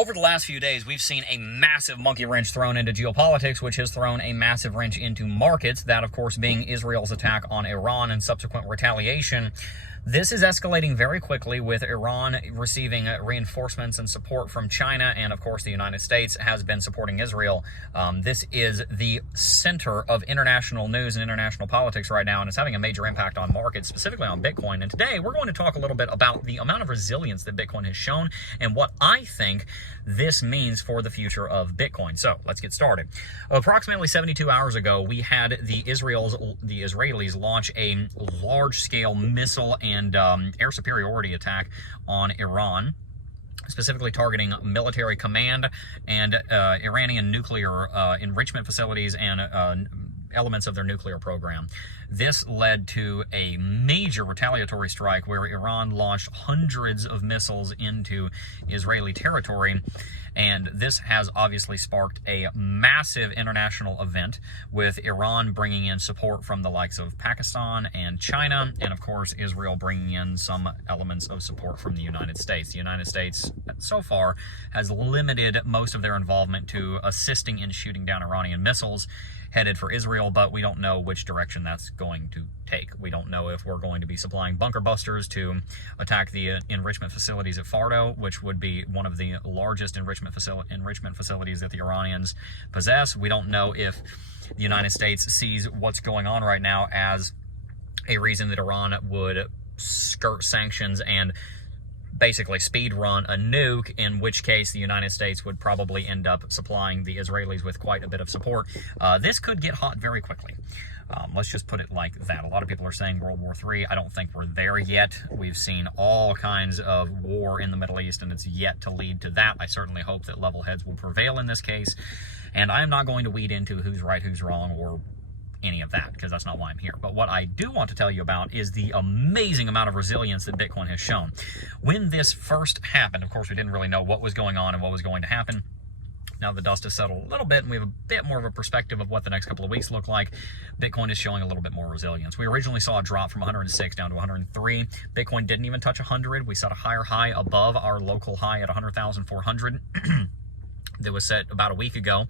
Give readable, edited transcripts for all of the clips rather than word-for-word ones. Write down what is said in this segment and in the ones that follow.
Over the last few days, we've seen a massive monkey wrench thrown into geopolitics, which has thrown a massive wrench into markets, that of course being Israel's attack on Iran and subsequent retaliation. This is escalating very quickly, with Iran receiving reinforcements and support from China, and of course the United States has been supporting Israel. This is the center of international news and international politics right now, and it's having a major impact on markets, specifically on Bitcoin. And today we're going to talk a little bit about the amount of resilience that Bitcoin has shown and what I think this means for the future of Bitcoin. So let's get started. Approximately 72 hours ago, we had the Israelis launch a large-scale missile and air superiority attack on Iran, specifically targeting military command and Iranian nuclear enrichment facilities and elements of their nuclear program. This led to a major retaliatory strike where Iran launched hundreds of missiles into Israeli territory, and this has obviously sparked a massive international event, with Iran bringing in support from the likes of Pakistan and China, and of course Israel bringing in some elements of support from the United States. The United States so far has limited most of their involvement to assisting in shooting down Iranian missiles headed for Israel, but we don't know which direction that's going to take. We don't know if we're going to be supplying bunker busters to attack the enrichment facilities at Fordo, which would be one of the largest enrichment facilities that the Iranians possess. We don't know if the United States sees what's going on right now as a reason that Iran would skirt sanctions and basically speed run a nuke, in which case the United States would probably end up supplying the Israelis with quite a bit of support. This could get hot very quickly. Let's just put it like that. A lot of people are saying World War III. I don't think we're there yet. We've seen all kinds of war in the Middle East, and it's yet to lead to that. I certainly hope that level heads will prevail in this case, and I am not going to weed into who's right, who's wrong, or any of that, because that's not why I'm here. But what I do want to tell you about is the amazing amount of resilience that Bitcoin has shown. When this first happened, of course, we didn't really know what was going on and what was going to happen. Now the dust has settled a little bit, and we have a bit more of a perspective of what the next couple of weeks look like. Bitcoin is showing a little bit more resilience. We originally saw a drop from 106 down to 103. Bitcoin didn't even touch 100. We set a higher high above our local high at 100,400. That was set about a week ago,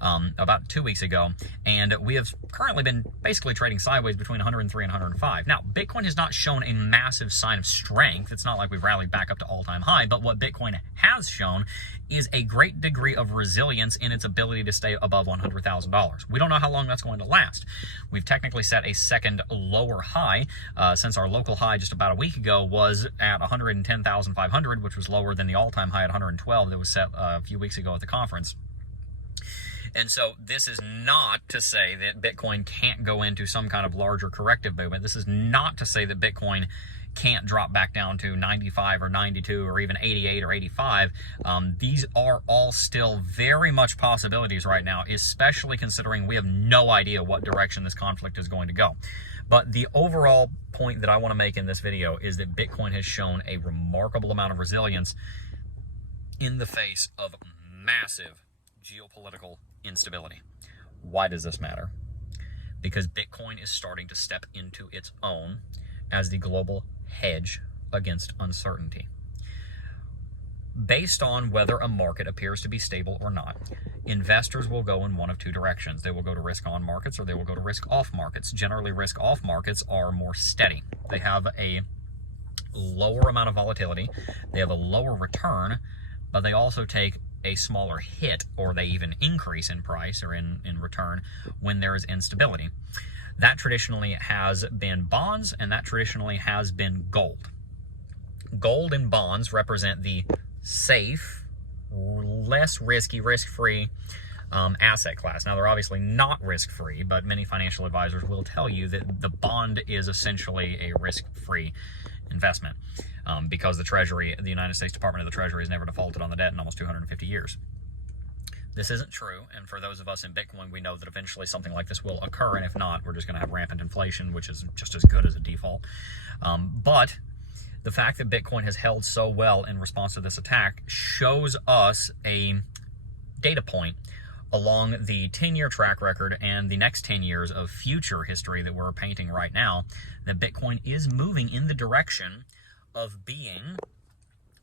about 2 weeks ago, and we have currently been basically trading sideways between 103 and 105. Now, Bitcoin has not shown a massive sign of strength. It's not like we've rallied back up to all-time high, but what Bitcoin has shown is a great degree of resilience in its ability to stay above $100,000. We don't know how long that's going to last. We've technically set a second lower high since our local high just about a week ago was at 110,500, which was lower than the all-time high at 112 that was set a few weeks ago at the conference. And so this is not to say that Bitcoin can't go into some kind of larger corrective movement. This is not to say that Bitcoin can't drop back down to 95 or 92 or even 88 or 85. These are all still very much possibilities right now, especially considering we have no idea what direction this conflict is going to go. But the overall point that I want to make in this video is that Bitcoin has shown a remarkable amount of resilience in the face of massive geopolitical instability. Why does this matter? Because Bitcoin is starting to step into its own as the global hedge against uncertainty. Based on whether a market appears to be stable or not, investors will go in one of two directions. They will go to risk-on markets or they will go to risk-off markets. Generally, risk-off markets are more steady. They have a lower amount of volatility, they have a lower return, but they also take a smaller hit, or they even increase in price or in return when there is instability. That traditionally has been bonds, and that traditionally has been gold. Gold and bonds represent the safe, less risky, risk-free asset class. Now, they're obviously not risk-free, but many financial advisors will tell you that the bond is essentially a risk-free investment because the Treasury, the United States Department of the Treasury, has never defaulted on the debt in almost 250 years. This isn't true, and for those of us in Bitcoin, we know that eventually something like this will occur, and if not, we're just going to have rampant inflation, which is just as good as a default. But the fact that Bitcoin has held so well in response to this attack shows us a data point along the 10-year track record and the next 10 years of future history that we're painting right now, that Bitcoin is moving in the direction of being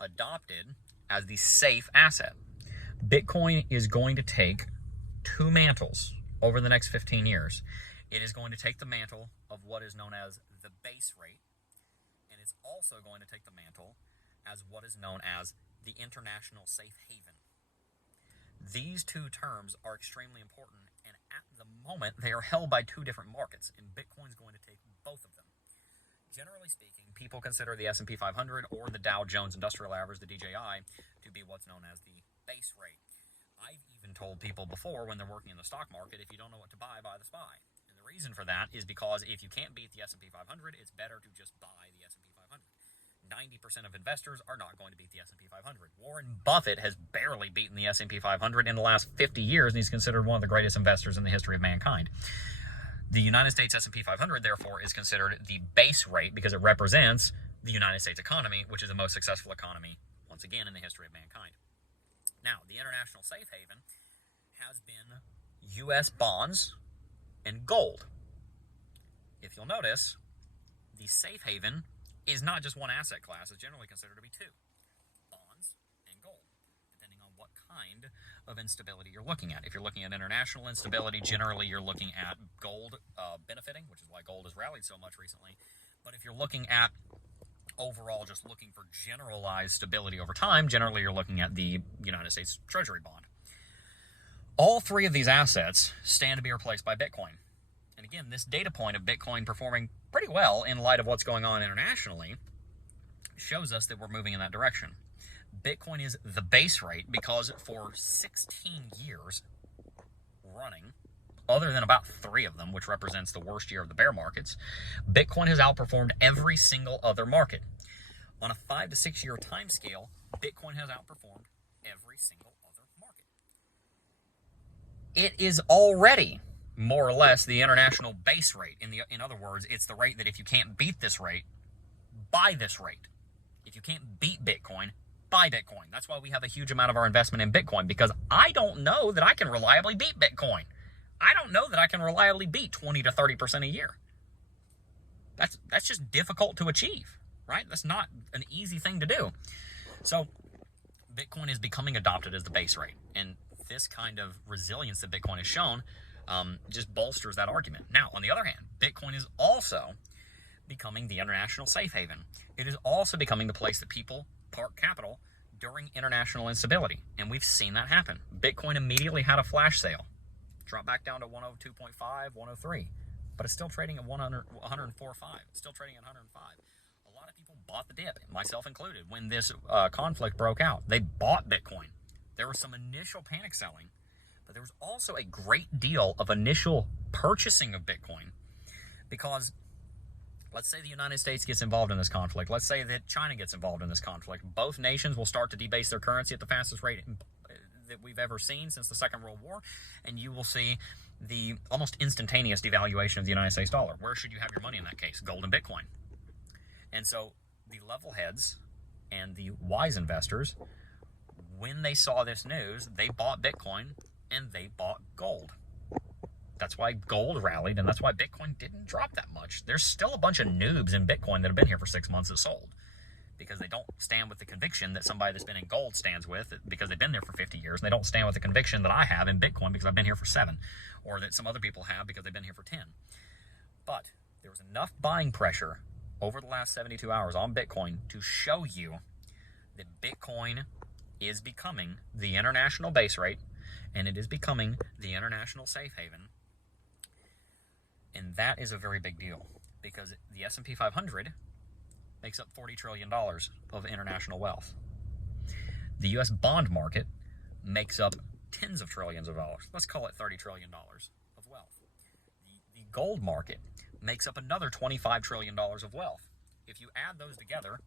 adopted as the safe asset. Bitcoin is going to take two mantles over the next 15 years. It is going to take the mantle of what is known as the base rate, and it's also going to take the mantle as what is known as the international safe haven. These two terms are extremely important, and at the moment, they are held by two different markets, and Bitcoin is going to take both of them. Generally speaking, people consider the S&P 500 or the Dow Jones Industrial Average, the DJI, to be what's known as the base rate. I've even told people before when they're working in the stock market, if you don't know what to buy the SPY. And the reason for that is because if you can't beat the S&P 500, it's better to just buy the S&P 500. 90% of investors are not going to beat the S&P 500. Warren Buffett has barely beaten the S&P 500 in the last 50 years, and he's considered one of the greatest investors in the history of mankind. The United States S&P 500, therefore, is considered the base rate because it represents the United States economy, which is the most successful economy, once again, in the history of mankind. Now, the international safe haven has been U.S. bonds and gold. If you'll notice, the safe haven is not just one asset class. It's generally considered to be two, bonds and gold, depending on what kind of instability you're looking at. If you're looking at international instability, generally you're looking at gold benefiting, which is why gold has rallied so much recently. But if you're looking at overall just looking for generalized stability over time, generally you're looking at the United States Treasury bond. All three of these assets stand to be replaced by Bitcoin. And again, this data point of Bitcoin performing pretty well in light of what's going on internationally shows us that we're moving in that direction. Bitcoin is the base rate because for 16 years running, other than about 3 of them, which represents the worst year of the bear markets, Bitcoin has outperformed every single other market. On a 5 to 6 year time scale, Bitcoin has outperformed every single other market. It is already more or less the international base rate. In other words, it's the rate that if you can't beat this rate, buy this rate. If you can't beat Bitcoin, buy Bitcoin. That's why we have a huge amount of our investment in Bitcoin, because I don't know that I can reliably beat Bitcoin. I don't know that I can reliably beat 20 to 30% a year. That's just difficult to achieve, right? That's not an easy thing to do. So Bitcoin is becoming adopted as the base rate, and this kind of resilience that Bitcoin has shown just bolsters that argument. Now, on the other hand, Bitcoin is also becoming the international safe haven. It is also becoming the place that people park capital during international instability, and we've seen that happen. Bitcoin immediately had a flash sale, dropped back down to 102.5, 103, but it's still trading at 104.5. It's still trading at 105. A lot of people bought the dip, myself included, when this conflict broke out. They bought Bitcoin. There was some initial panic selling, but there was also a great deal of initial purchasing of Bitcoin because let's say the United States gets involved in this conflict. Let's say that China gets involved in this conflict. Both nations will start to debase their currency at the fastest rate that we've ever seen since the Second World War, and you will see the almost instantaneous devaluation of the United States dollar. Where should you have your money in that case? Gold and Bitcoin. And so the level heads and the wise investors, when they saw this news, they bought Bitcoin and they bought gold. That's why gold rallied, and that's why Bitcoin didn't drop that much. There's still a bunch of noobs in Bitcoin that have been here for 6 months that sold because they don't stand with the conviction that somebody that's been in gold stands with because they've been there for 50 years. And they don't stand with the conviction that I have in Bitcoin because I've been here for 7, or that some other people have because they've been here for 10. But there was enough buying pressure over the last 72 hours on Bitcoin to show you that Bitcoin is becoming the international base rate, and it is becoming the international safe haven. And that is a very big deal because the S&P 500 makes up $40 trillion of international wealth. The U.S. bond market makes up tens of trillions of dollars. Let's call it $30 trillion of wealth. The gold market makes up another $25 trillion of wealth. If you add those together,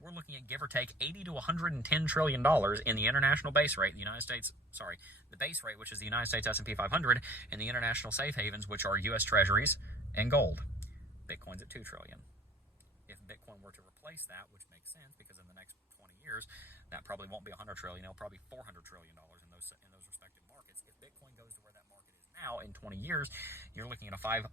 we're looking at give or take $80 to $110 trillion in the international base rate, the base rate, which is the United States S&P 500, and the international safe havens, which are U.S. Treasuries and gold. Bitcoin's at $2 trillion. If Bitcoin were to replace that, which makes sense because in the next 20 years, that probably won't be $100 trillion, it'll probably be $400 trillion in those respective markets. If Bitcoin goes to where that market is now in 20 years, you're looking at a $100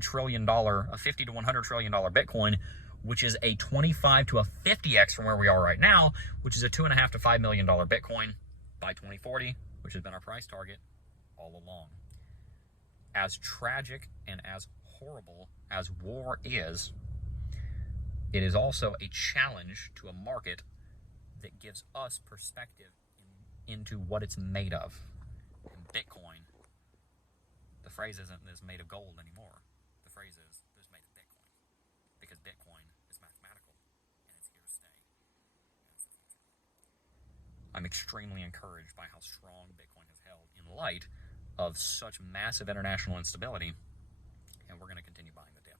trillion, a $50 to $100 trillion Bitcoin which is a 25 to a 50x from where we are right now, which is a $2.5 to $5 million Bitcoin by 2040, which has been our price target all along. As tragic and as horrible as war is, it is also a challenge to a market that gives us perspective into what it's made of. And Bitcoin, the phrase isn't "this made of gold" anymore. The phrase is "this made of Bitcoin," because Bitcoin is mathematical and it's here to stay. And it's the future. I'm extremely encouraged by how strong Bitcoin has held in light of such massive international instability, and we're going to continue buying the dip.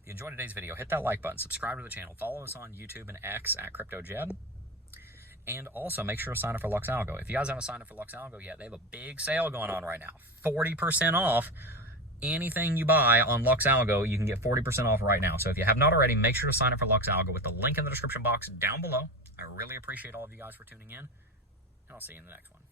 If you enjoyed today's video, hit that like button, subscribe to the channel, follow us on YouTube and X at CryptoJeb, and also make sure to sign up for LuxAlgo. If you guys haven't signed up for LuxAlgo yet, they have a big sale going on right now. 40% off anything you buy on LuxAlgo. You can get 40% off right now. So if you have not already, make sure to sign up for LuxAlgo with the link in the description box down below. I really appreciate all of you guys for tuning in, and I'll see you in the next one.